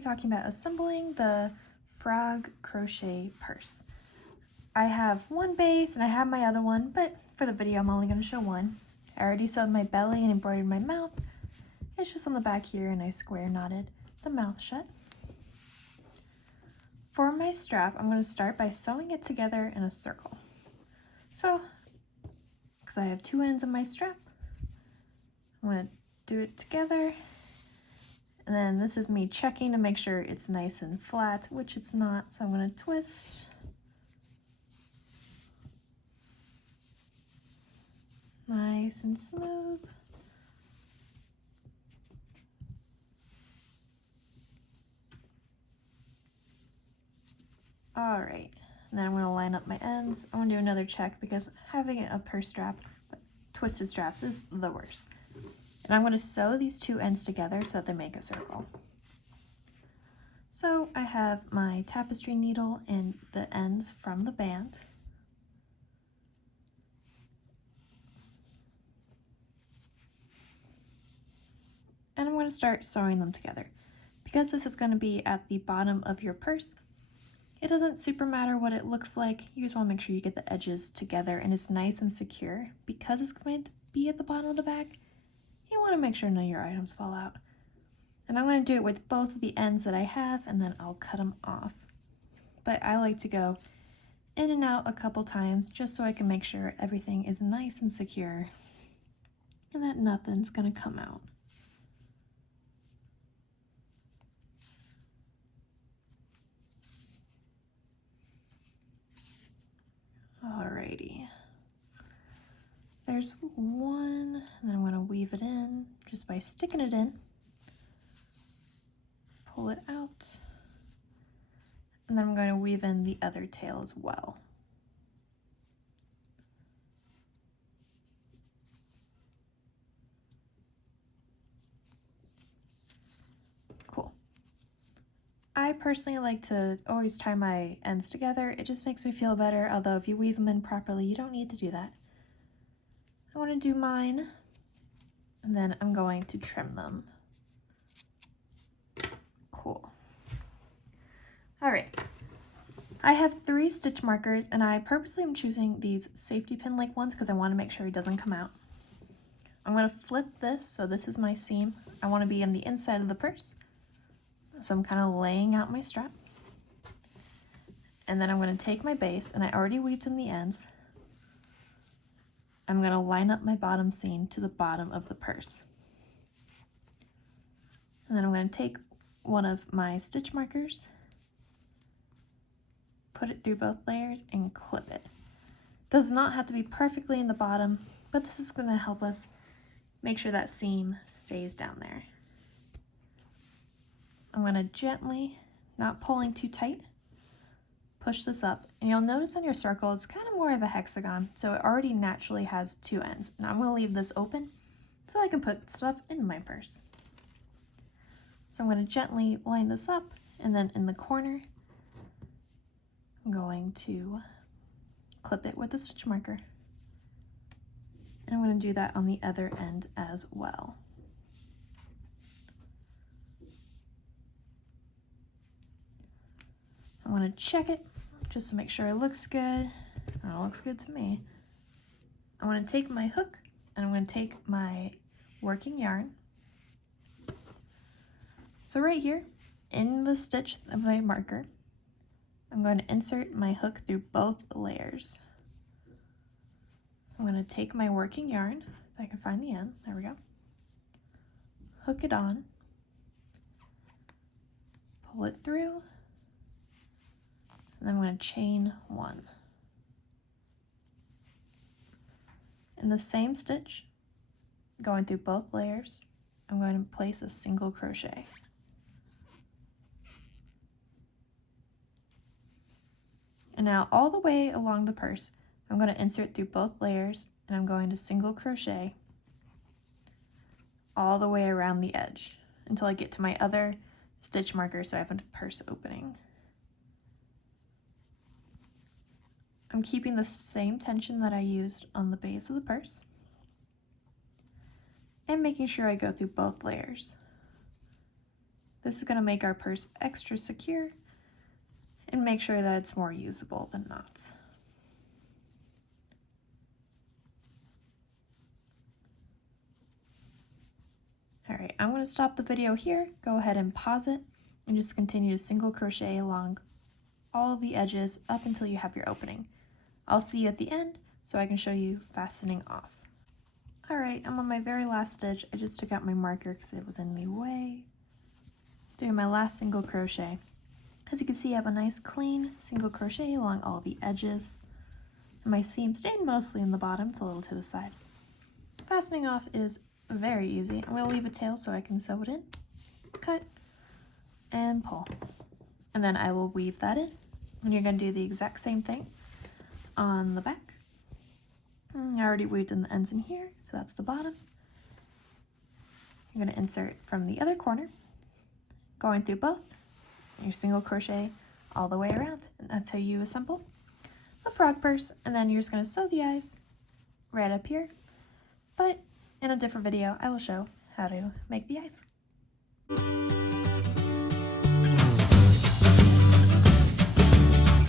be talking about assembling the frog crochet purse. I have one base and I have my other one, but for the video I'm only going to show one. I already sewed my belly and embroidered my mouth. It's just on the back here, and I square knotted the mouth shut. For my strap, I'm going to start by sewing it together in a circle. So, because I have two ends of my strap, I'm going to do it together. And then this is me checking to make sure it's nice and flat, which it's not. So I'm going to twist. Nice and smooth. All right, and then I'm going to line up my ends. I want to do another check because having a purse strap, twisted straps, is the worst. And I'm going to sew these two ends together so that they make a circle. So I have my tapestry needle and the ends from the band. And I'm going to start sewing them together. Because this is going to be at the bottom of your purse, it doesn't super matter what it looks like. You just want to make sure you get the edges together and it's nice and secure. Because it's going to be at the bottom of the bag, you want to make sure none of your items fall out. And I'm going to do it with both of the ends that I have, and then I'll cut them off. But I like to go in and out a couple times just so I can make sure everything is nice and secure and that nothing's going to come out. Alrighty, there's one, and then I'm going to weave it in just by sticking it in, pull it out, and then I'm going to weave in the other tail as well. Cool. I personally like to always tie my ends together. It just makes me feel better, although if you weave them in properly, you don't need to do that. I want to do mine, and then I'm going to trim them. Cool. All right. I have 3 stitch markers, and I purposely am choosing these safety pin-like ones because I want to make sure it doesn't come out. I'm going to flip this, so this is my seam. I want to be in the inside of the purse. So I'm kind of laying out my strap. And then I'm going to take my base, and I already weaved in the ends. I'm going to line up my bottom seam to the bottom of the purse. And then I'm going to take one of my stitch markers, put it through both layers, and clip it. Does not have to be perfectly in the bottom, but this is going to help us make sure that seam stays down there. I'm going to gently, not pulling too tight, push this up, and you'll notice on your circle it's kind of more of a hexagon, so it already naturally has 2 ends. Now I'm going to leave this open so I can put stuff in my purse. So I'm going to gently line this up, and then in the corner I'm going to clip it with a stitch marker. And I'm going to do that on the other end as well. I want to check it just to make sure it looks good. Oh, it looks good to me. I want to take my hook, and I'm going to take my working yarn. So right here in the stitch of my marker, I'm going to insert my hook through both layers. I'm going to take my working yarn, if I can find the end, there we go, hook it on, pull it through, and then I'm going to chain 1. In the same stitch, going through both layers, I'm going to place a single crochet. And now all the way along the purse, I'm going to insert through both layers, and I'm going to single crochet all the way around the edge until I get to my other stitch marker so I have a purse opening. I'm keeping the same tension that I used on the base of the purse and making sure I go through both layers. This is going to make our purse extra secure and make sure that it's more usable than not. Alright, I'm going to stop the video here, go ahead and pause it, and just continue to single crochet along all the edges up until you have your opening. I'll see you at the end so I can show you fastening off. Alright, I'm on my very last stitch. I just took out my marker because it was in the way. Doing my last single crochet. As you can see, I have a nice clean single crochet along all the edges. And my seam stayed mostly in the bottom, it's a little to the side. Fastening off is very easy. I'm going to leave a tail so I can sew it in, cut, and pull. And then I will weave that in. And you're going to do the exact same thing on the back. I already weaved in the ends in here, so that's the bottom. You're going to insert from the other corner, going through both, and your single crochet all the way around. And that's how you assemble a frog purse. And then you're just going to sew the eyes right up here. But in a different video, I will show how to make the eyes.